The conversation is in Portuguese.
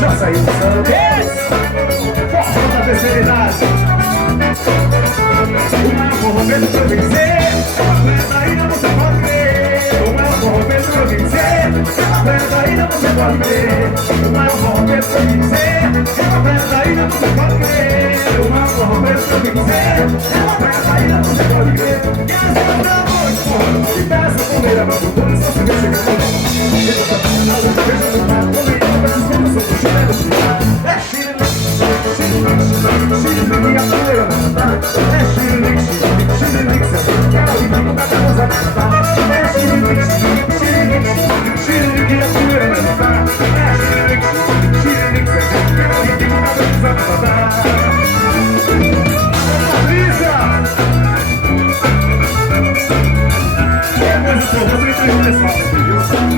Já saiu do samba, forró da terceira idade. Uma forró feito pra vencer, ela preta ainda você pode crer. Uma forró feito pra vencer, ela preta ainda você pode crer. Uma forró feito pra vencer, ela preta ainda você pode crer. Uma forró feito pra vencer, ela preta ainda você pode crer. E as duas da noite, forró, e peça a primeira mão do mundo, só se vê chegando. Eu tô fazendo a outra vez, eu tô falando comigo, mas as coisas são do chão, é chile, chile, a primeira mão, é chile, chile, quero ir pra casa da moça, é chile, chile, a primeira mão, é chile, quero ir pra casa da moça. Patrícia! É coisa que eu vou ter que pessoal, viu?